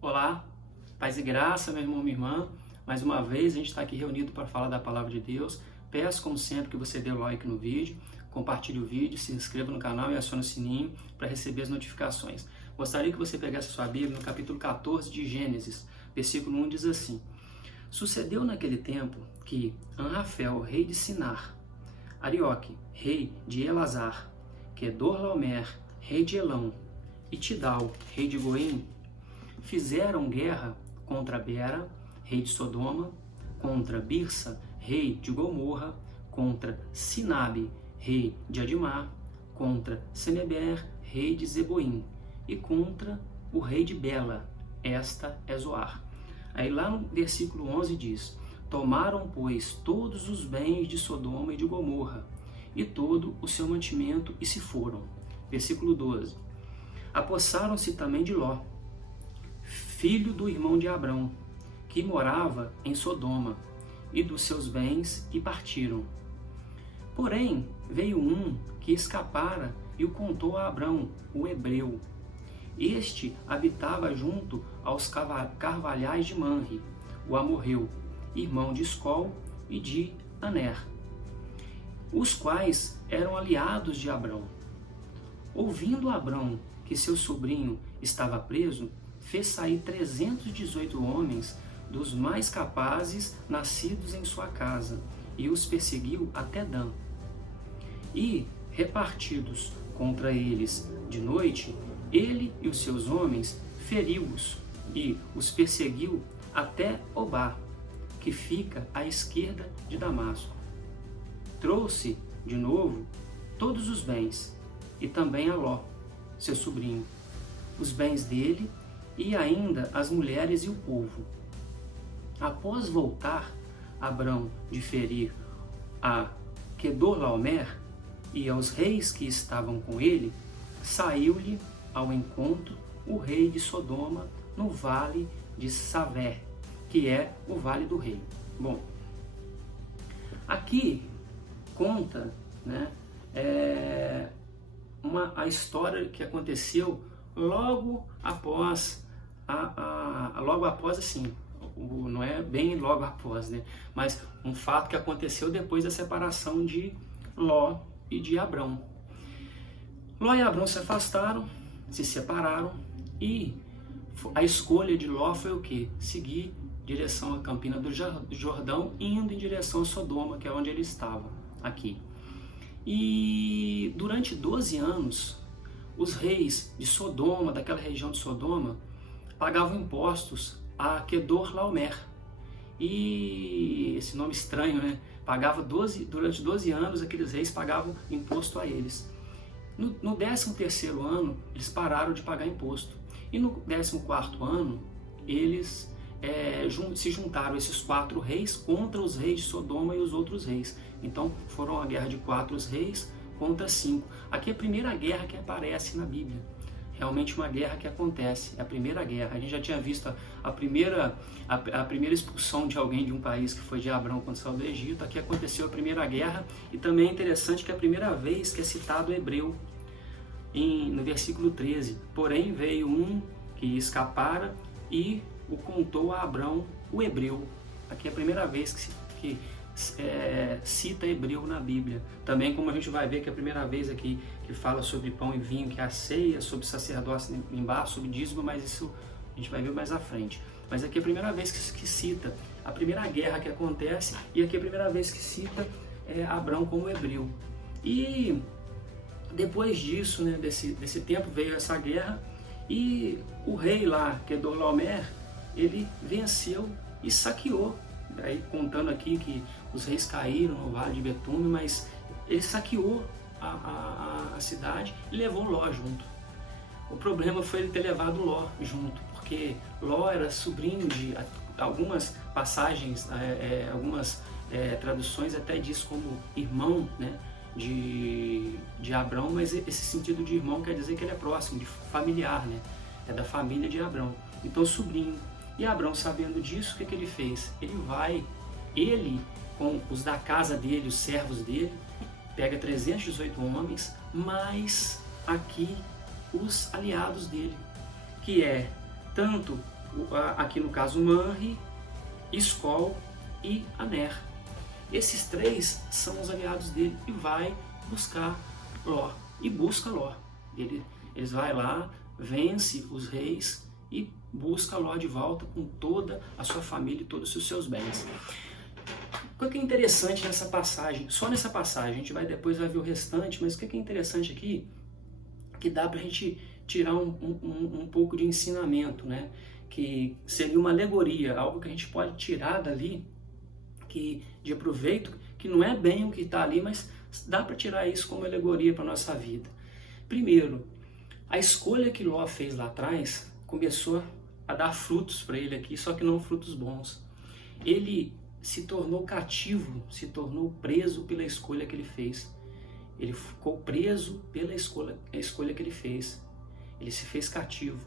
Olá, paz e graça, meu irmão, minha irmã. Mais uma vez a gente está aqui reunido para falar da palavra de Deus. Peço, como sempre, que você dê o like no vídeo, compartilhe o vídeo, se inscreva no canal e acione o sininho para receber as notificações. Gostaria que você pegasse a sua Bíblia no capítulo 14 de Gênesis, versículo 1 diz assim: Sucedeu naquele tempo que Anrafel, rei de Sinar, Arioque, rei de Elazar, Quedorlaomer, rei de Elão, e Tidal, rei de Goim, fizeram guerra contra Bera, rei de Sodoma, contra Birsa, rei de Gomorra, contra Sinabe, rei de Adimá, contra Seneber, rei de Zeboim, e contra o rei de Bela, esta é Zoar. Aí lá no versículo 11 diz: Tomaram, pois, todos os bens de Sodoma e de Gomorra, e todo o seu mantimento, e se foram. Versículo 12. Apossaram-se também de Ló, filho do irmão de Abrão, que morava em Sodoma, e dos seus bens, e partiram. Porém, veio um que escapara e o contou a Abrão, o hebreu. Este habitava junto aos carvalhais de Manre, o amorreu, irmão de Escol e de Aner, os quais eram aliados de Abrão. Ouvindo Abrão que seu sobrinho estava preso, fez sair 318 homens dos mais capazes nascidos em sua casa, e os perseguiu até Dan. E, repartidos contra eles de noite, ele e os seus homens feriu-os, e os perseguiu até Obá, que fica à esquerda de Damasco. Trouxe, de novo, todos os bens, e também a Ló, seu sobrinho, os bens dele, e ainda as mulheres e o povo. Após voltar Abrão de ferir a Quedorlaomer e aos reis que estavam com ele, saiu-lhe ao encontro o rei de Sodoma no vale de Savé, que é o Vale do Rei. Bom, aqui conta, né, a história que aconteceu logo após assim, não é bem logo após, né? Mas um fato que aconteceu depois da separação de Ló e de Abrão. Ló e Abrão se afastaram, se separaram, e a escolha de Ló foi o quê? Seguir direção à Campina do Jordão, indo em direção a Sodoma, que é onde ele estava, aqui. E durante 12 anos, os reis de Sodoma, daquela região de Sodoma, pagavam impostos a Quedorlaomer. E esse nome estranho, né? Durante 12 anos, aqueles reis pagavam imposto a eles. No 13º ano, eles pararam de pagar imposto. E no 14º ano, eles se juntaram, esses 4 reis, contra os reis de Sodoma e os outros reis. Então, foram a guerra de 4 reis contra 5. Aqui é a primeira guerra que aparece na Bíblia. Realmente uma guerra que acontece, é a primeira guerra. A gente já tinha visto a primeira expulsão de alguém de um país, que foi de Abrão quando saiu do Egito. Aqui aconteceu a primeira guerra, e também é interessante que é a primeira vez que é citado o hebreu, no versículo 13. Porém veio um que escapara e o contou a Abrão, o hebreu. Aqui é a primeira vez que cita hebreu na Bíblia. Também, como a gente vai ver, que é a primeira vez aqui que fala sobre pão e vinho, que é a ceia, sobre sacerdócio embaixo, sobre dízimo, mas isso a gente vai ver mais à frente. Mas aqui é a primeira vez que cita a primeira guerra que acontece, e aqui é a primeira vez que cita Abrão como hebreu. E depois disso, né, desse tempo, veio essa guerra, e o rei lá, Quedorlaomer, ele venceu e saqueou. Aí, contando aqui que os reis caíram no vale de Betume, mas ele saqueou a cidade e levou Ló junto. O problema foi ele ter levado Ló junto, porque Ló era sobrinho de algumas passagens, algumas traduções até diz como irmão, né, de Abrão, mas esse sentido de irmão quer dizer que ele é próximo, de familiar, né, é da família de Abrão, então sobrinho. E Abrão, sabendo disso, o que ele fez? Ele com os da casa dele, os servos dele, pega 318 homens, mais aqui os aliados dele, que é tanto aqui no caso Manre, Escol e Aner. Esses três são os aliados dele e vai buscar Ló, e busca Ló. Eles vai lá, vence os reis e busca Ló de volta com toda a sua família e todos os seus bens. O que é interessante nessa passagem, só nessa passagem, a gente depois vai ver o restante, mas o que é interessante aqui, que dá para a gente tirar um pouco de ensinamento, né? Que seria uma alegoria, algo que a gente pode tirar dali, de proveito, que não é bem o que está ali, mas dá para tirar isso como alegoria para a nossa vida. Primeiro, a escolha que Ló fez lá atrás começou a dar frutos para ele aqui, só que não frutos bons. Ele se tornou cativo, se tornou preso pela escolha que ele fez. Ele ficou preso pela escolha que ele fez. Ele se fez cativo.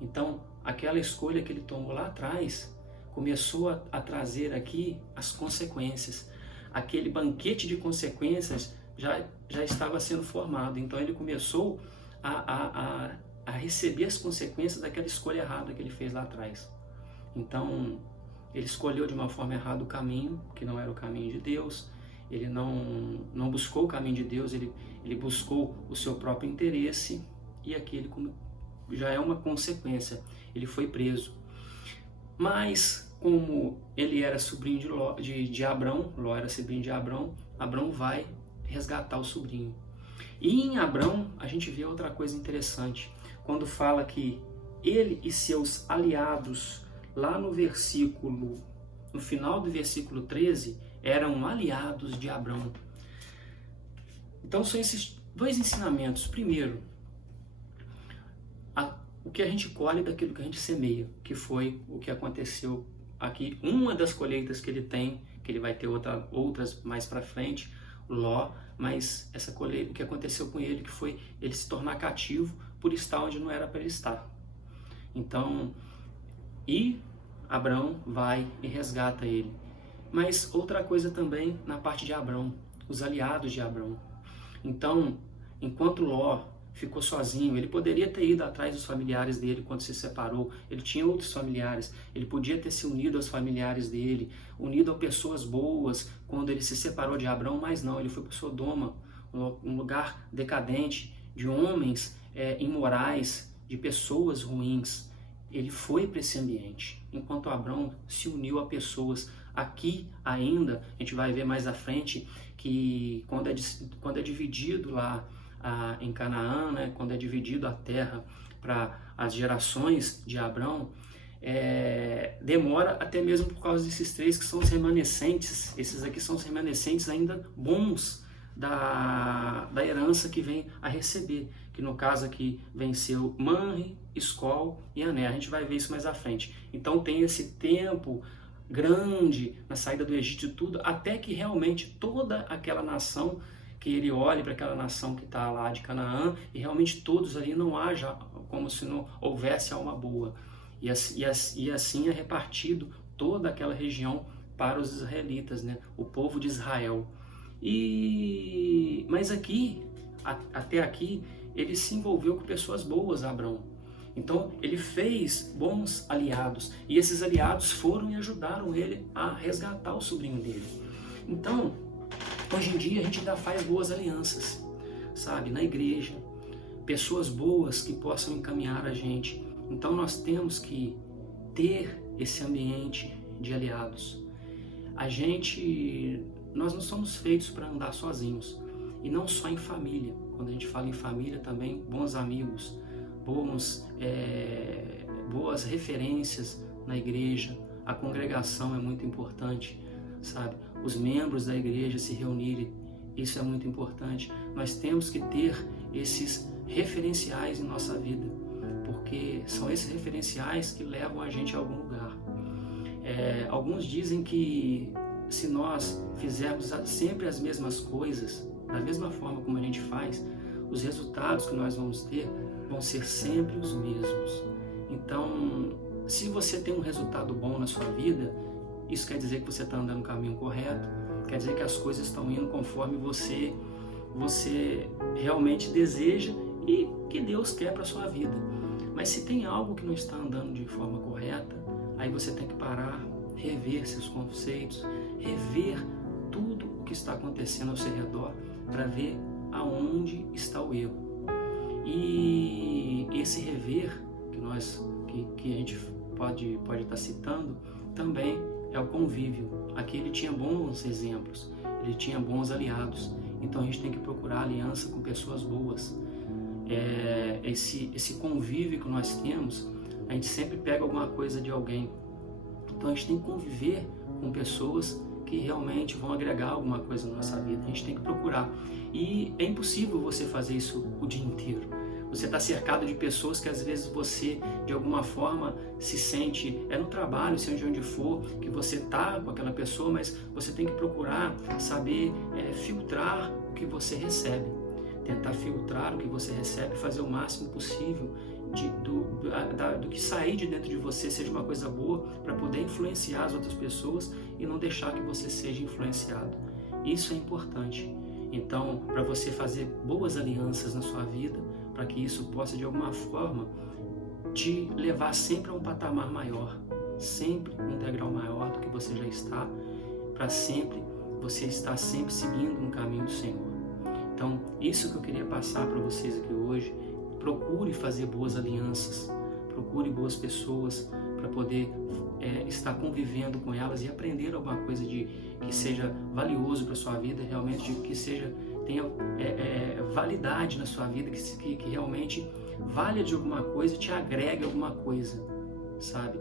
Então, aquela escolha que ele tomou lá atrás começou a trazer aqui as consequências. Aquele banquete de consequências já estava sendo formado. Então, ele começou a receber as consequências daquela escolha errada que ele fez lá atrás. Então, ele escolheu de uma forma errada o caminho, que não era o caminho de Deus. Ele não buscou o caminho de Deus, ele buscou o seu próprio interesse, e aqui ele já é uma consequência. Ele foi preso. Mas, como ele era sobrinho de Abrão, Ló era sobrinho de Abrão, Abrão vai resgatar o sobrinho. E em Abrão, a gente vê outra coisa interessante. Quando fala que ele e seus aliados, lá no final do versículo 13, eram aliados de Abrão. Então são esses dois ensinamentos. Primeiro, o que a gente colhe daquilo que a gente semeia, que foi o que aconteceu aqui. Uma das colheitas que ele tem, que ele vai ter outras mais para frente, Ló, mas essa colheita, o que aconteceu com ele, que foi ele se tornar cativo por estar onde não era para ele estar. Então, e Abrão vai e resgata ele. Mas outra coisa também na parte de Abrão, os aliados de Abrão. Então, enquanto Ló ficou sozinho, ele poderia ter ido atrás dos familiares dele quando se separou, ele tinha outros familiares, ele podia ter se unido aos familiares dele, unido a pessoas boas quando ele se separou de Abrão, mas não, ele foi para Sodoma, um lugar decadente, de homens imorais, de pessoas ruins. Ele foi para esse ambiente, enquanto Abrão se uniu a pessoas. Aqui ainda, a gente vai ver mais à frente, que quando é dividido lá em Canaã, né, quando é dividido a terra para as gerações de Abrão, demora até mesmo por causa desses três que são os remanescentes. Esses aqui são os remanescentes ainda bons da herança que vem a receber, que no caso aqui venceu Manre, Escol e Aner. A gente vai ver isso mais à frente. Então tem esse tempo grande na saída do Egito e tudo, até que realmente toda aquela nação, que ele olhe para aquela nação que está lá de Canaã, e realmente todos ali não haja como se não houvesse alma boa. E assim é repartido toda aquela região para os israelitas, né? O povo de Israel. Mas aqui, até aqui, ele se envolveu com pessoas boas, Abrão. Então, ele fez bons aliados, e esses aliados foram e ajudaram ele a resgatar o sobrinho dele. Então, hoje em dia, a gente ainda faz boas alianças, sabe? Na igreja, pessoas boas que possam encaminhar a gente. Então, nós temos que ter esse ambiente de aliados. Nós não somos feitos para andar sozinhos, e não só em família. Quando a gente fala em família também, bons amigos, boas referências na igreja. A congregação é muito importante, sabe? Os membros da igreja se reunirem, isso é muito importante. Nós temos que ter esses referenciais em nossa vida, porque são esses referenciais que levam a gente a algum lugar. Alguns dizem que se nós fizermos sempre as mesmas coisas, da mesma forma como a gente faz, os resultados que nós vamos ter vão ser sempre os mesmos. Então, se você tem um resultado bom na sua vida, isso quer dizer que você está andando no caminho correto, quer dizer que as coisas estão indo conforme você realmente deseja e que Deus quer para a sua vida. Mas se tem algo que não está andando de forma correta, aí você tem que parar, rever seus conceitos, rever tudo o que está acontecendo ao seu redor para ver aonde está o erro. E esse rever que a gente pode estar citando também é o convívio. Aqui ele tinha bons exemplos, ele tinha bons aliados. Então a gente tem que procurar aliança com pessoas boas. Esse convívio que nós temos, a gente sempre pega alguma coisa de alguém. Então a gente tem que conviver com pessoas que realmente vão agregar alguma coisa na nossa vida. A gente tem que procurar. E é impossível você fazer isso o dia inteiro. Você está cercado de pessoas que às vezes você, de alguma forma, se sente, no trabalho, seja onde for, que você está com aquela pessoa, mas você tem que procurar saber filtrar o que você recebe. Tentar filtrar o que você recebe, fazer o máximo possível do que sair de dentro de você seja uma coisa boa para poder influenciar as outras pessoas e não deixar que você seja influenciado. Isso é importante. Então, para você fazer boas alianças na sua vida, para que isso possa de alguma forma te levar sempre a um patamar maior, sempre um degrau maior do que você já está, para sempre você estar sempre seguindo no caminho do Senhor. Então, isso que eu queria passar para vocês aqui hoje. Procure fazer boas alianças, procure boas pessoas para poder estar convivendo com elas e aprender alguma coisa que seja valioso para a sua vida, realmente que tenha validade na sua vida, que realmente valha de alguma coisa e te agregue alguma coisa, sabe?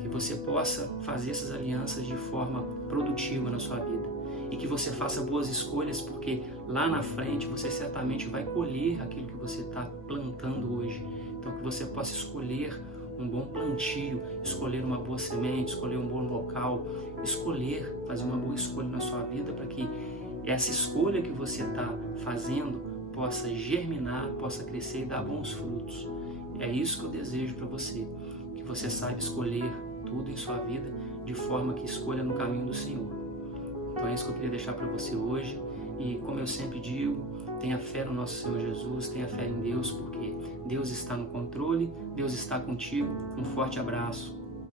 Que você possa fazer essas alianças de forma produtiva na sua vida. E que você faça boas escolhas, porque lá na frente você certamente vai colher aquilo que você está plantando hoje. Então que você possa escolher um bom plantio, escolher uma boa semente, escolher um bom local, fazer uma boa escolha na sua vida para que essa escolha que você está fazendo possa germinar, possa crescer e dar bons frutos. É isso que eu desejo para você, que você saiba escolher tudo em sua vida de forma que escolha no caminho do Senhor. Então é isso que eu queria deixar para você hoje. E como eu sempre digo, tenha fé no nosso Senhor Jesus, tenha fé em Deus, porque Deus está no controle, Deus está contigo. Um forte abraço.